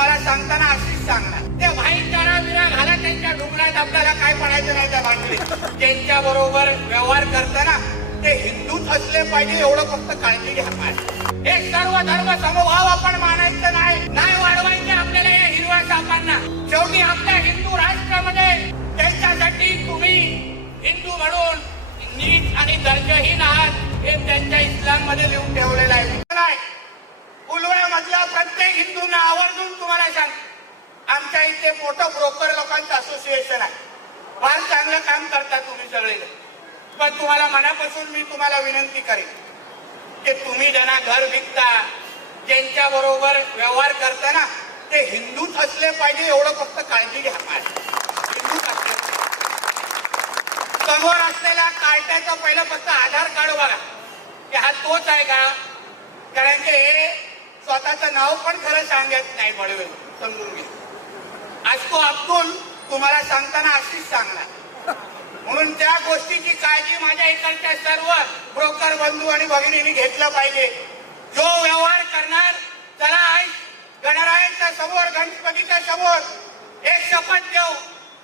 तुम्हाला सांगताना अशीच सांगणार ते भाईचारा विरा घाला त्यांच्या डोंगरात आपल्याला काय पडायचं नाही त्या भांडणीत त्यांच्या बरोबर व्यवहार करताना ते हिंदूच असले पाहिजे एवढं फक्त काळजी घ्या. हे सर्व धर्म समभाव आपण मानायचं नाही. असोसिएशन आहे. फार चांगलं काम करता तुम्ही सगळे पण तुम्हाला मनापासून मी तुम्हाला विनंती करेन की तुम्ही ज्यांना घर विकता ज्यांच्या बरोबर व्यवहार करताना ते हिंदूच असले पाहिजे एवढं फक्त काळजी घ्या हिंदूच असले समोर असलेल्या कार्टाचं पहिलं फक्त आधार कार्ड बघा. की हा तोच आहे का? कारण की हे स्वतःचं नाव पण खरं सांगत नाही बळवे समजून घे आज तो अब्दुल तुम्हाला सांगताना अशीच सांगणार. म्हणून त्या गोष्टीची काळजी माझ्या इकडच्या सर्व ब्रोकर बंधू आणि भगिनींनी घेतलं पाहिजे. जो व्यवहार करणार त्याला आज गणरायांच्या समोर गणपतीच्या समोर एक शपथ देऊ.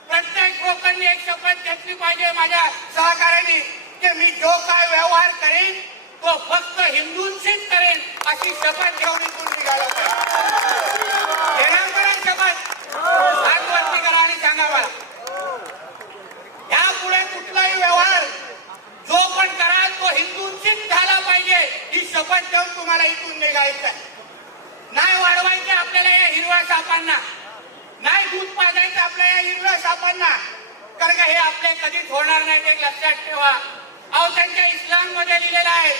प्रत्येक ब्रोकरनी एक शपथ घेतली पाहिजे माझ्या सहकाऱ्यांनी की मी जो काय व्यवहार करेन तो फक्त हिंदूंशीच करेन अशी शपथ घेऊन इथून निघाला पाहिजे घेणार करा शपथ हात वरती करा आणि सांगा मला यापुढे कुठलाही व्यवहार जो पण कराल तो हिंदूंशीच झाला पाहिजे ही शपथ घेऊन तुम्हाला इथून निघायचं आहे. नाही वाढवायचे आपल्याला या हिरव्या सापांना. नाही दूध पाजायचं आपल्या या हिरव्या सापांना. कारण का हे आपले कधीच होणार नाही ते लक्षात ठेवा. अहो त्यांच्या इस्लाममध्ये लिहिलेलं आहे.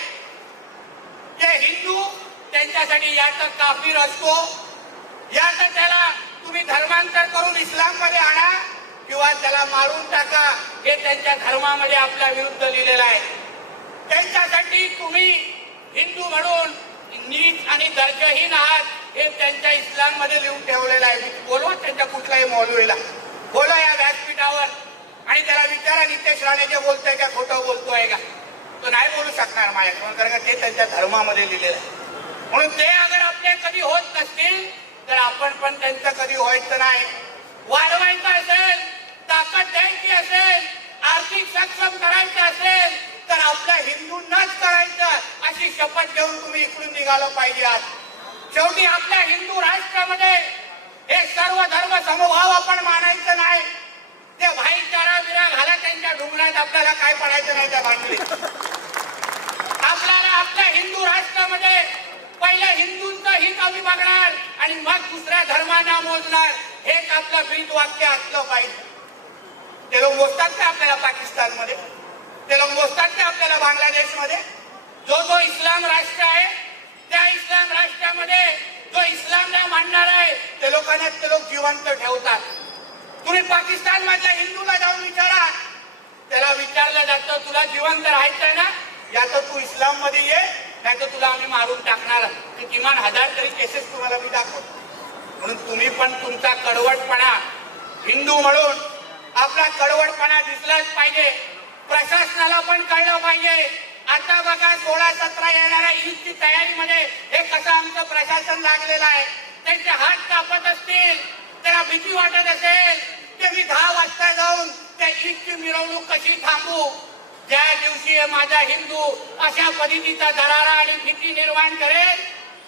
जे हिंदू त्यांच्यासाठी याच काफीर असतो. याच तर त्याला तुम्ही धर्मांतर करून इस्लाममध्ये आणा किंवा त्याला मारून टाका. हे त्यांच्या धर्मामध्ये आपल्या विरुद्ध लिहिलेलं आहे. त्यांच्यासाठी तुम्ही हिंदू म्हणून नीच आणि दर्जहीन आहात. हे त्यांच्या इस्लाममध्ये लिहून ठेवलेलं आहे. बोलवा त्यांच्या कुठल्याही मौलवीला. बोला या व्यासपीठावर. आणि त्याला विचारा नितेश राणे जे बोलतोय का खोटं बोलतोय का? तो नाही बोलू शकणार माझ्याकडून कारण का ते त्यांच्या धर्मामध्ये लिहिलेलं आहे. म्हणून ते अगर आपले कधी होत नसतील तर आपण पण त्यांचं कधी व्हायचं नाही. वाढवायचं असेल ताकद द्यायची असेल आर्थिक सक्षम करायचं असेल तर आपल्या हिंदूंनाच करायचं अशी शपथ घेऊन तुम्ही इकडून निघालं पाहिजे आज. शेवटी आपल्या हिंदू राष्ट्रामध्ये हे सर्व धर्म समभाव आपण मानायचं नाही. ते भाईचारा विरा घाला त्यांच्या डोंगरात आपल्याला काय पडायचं नाही त्या भांडली आपल्याला आपल्या हिंदू राष्ट्रामध्ये पहिल्या हिंदूंचं हित आम्ही बघणार आणि मग दुसऱ्या धर्मांना मोजणार. हेच आपलं ब्रीद वाक्य असलं पाहिजे. ते लोक मोजतात का आपल्याला पाकिस्तानमध्ये. ते लोक मोजतात का आपल्याला बांगलादेशमध्ये. जो जो इस्लाम राष्ट्र आहे इस्लामला मानणार आहे. ते लोकांना ते लोक जिवंत ठेवतात. तुम्ही पाकिस्तान मधल्या हिंदूला जाऊन विचारा. त्याला विचारलं जातं तुला जिवंत राहायचंय ना? या तर तू इस्लाममध्ये ये नाही तर तुला आम्ही मारून टाकणार. किमान हजार तरी केसेस तुम्हाला मी दाखवतो. म्हणून तुम्ही पण तुमचा कडवटपणा हिंदू म्हणून आपला कडवटपणा दिसलाच पाहिजे. प्रशासनाला पण कळलं पाहिजे. आता बघा सोळा सतरा येणाऱ्या ईदची तयारीमध्ये हे कसं आमचं प्रशासन लागलेलं आहे. त्यांचे हात कापत असतील त्याला भीती वाटत असेल ते मी दहा वाजता जाऊन त्या ईदची मिरवणूक कशी थांबू? ज्या दिवशी माझा हिंदू अशा पद्धतीचा दरारा आणि भीती निर्माण करेल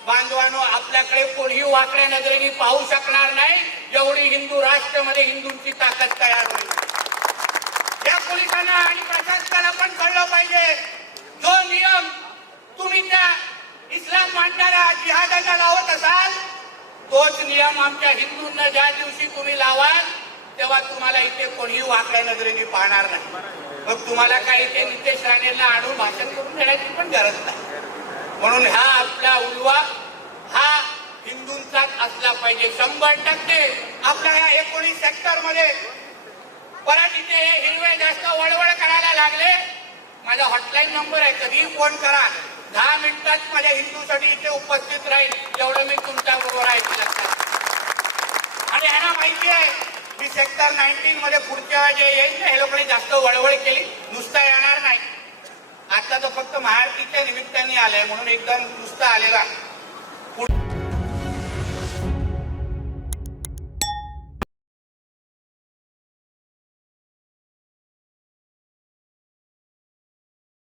बांधवानो आपल्याकडे कोणीही वाकड्या नजरेने पाहू शकणार नाही एवढी हिंदू राष्ट्रामध्ये हिंदूंची ताकद तयार होईल. या पोलिसांना आणि प्रशासनाला पण कळलं पाहिजे जो नियम तुम्ही त्या इस्लाम मांडणाऱ्या जिहादाला लावत असाल तोच नियम आमच्या हिंदूंना ज्या दिवशी तुम्ही लावाल तेव्हा तुम्हाला इथे कोणीही वाकड्या नजरेने पाहणार नाही. मग तुम्हाला काय इथे नितेश राणेंना आणून भाषण करून देण्याची पण गरज नाही. म्हणून हा आपला उलवा हा हिंदूंचाच असला पाहिजे शंभर टक्के. आपल्या या एकोणीस सेक्टरमध्ये परत इथे हे हिरवे जास्त वळवळ करायला लागले. माझा हॉटलाईन नंबर आहे कधीही फोन करा. दहा मिनिटात माझ्या हिंदूसाठी इथे उपस्थित राहील. एवढं मी तुमच्या बरोबर आहे आणि ह्यांना माहिती आहे मी सेक्टर नाईन्टीन मध्ये पुढच्या वेळी जे येईल ना, हे लोकांनी जास्त वळवळ केली. नुसता येणार नाही. आता तो फक्त महाआरतीच्या निमित्ताने आलाय म्हणून एकदम नुसता आलेला.